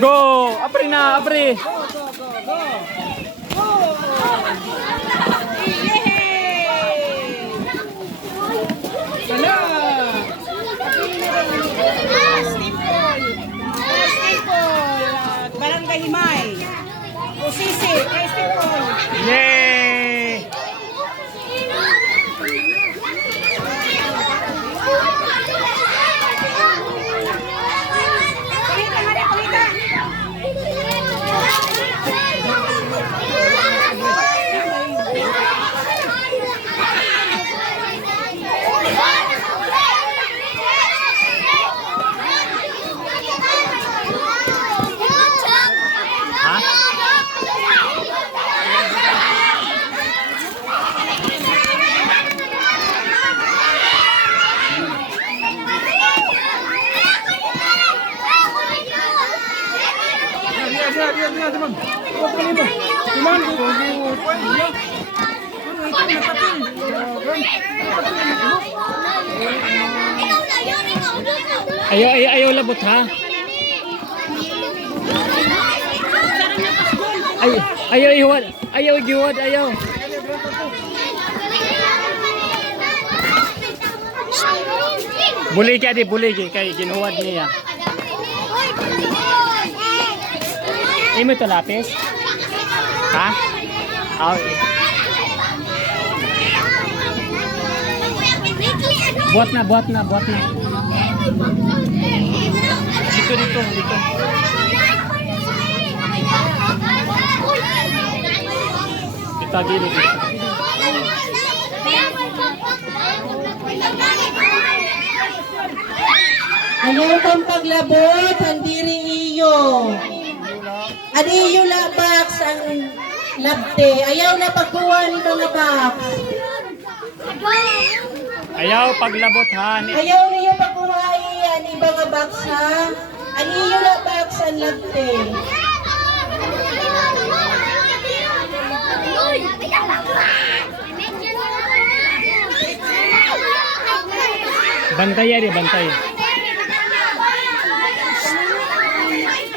Go! Apre na, apre! Barangay Himay. Usisi, Festival. Yay! Kumita, Maria, kumita. Ha? Ayaw labot ha? Ayaw ihuwad, ayaw. Bulay kay ginuwad niya. Imo ito lapis? Ha? Buat na. Dito. Kita gini. Ayaw kang paglabot, handiri iyo. Ani iyo la box ang labte. Ayaw na pagkuha ni mga box. Ayaw paglabot ha. Ayaw niyo pagkuha iyan ni mga box ha. Ani iyo la box ang labte. Bantay.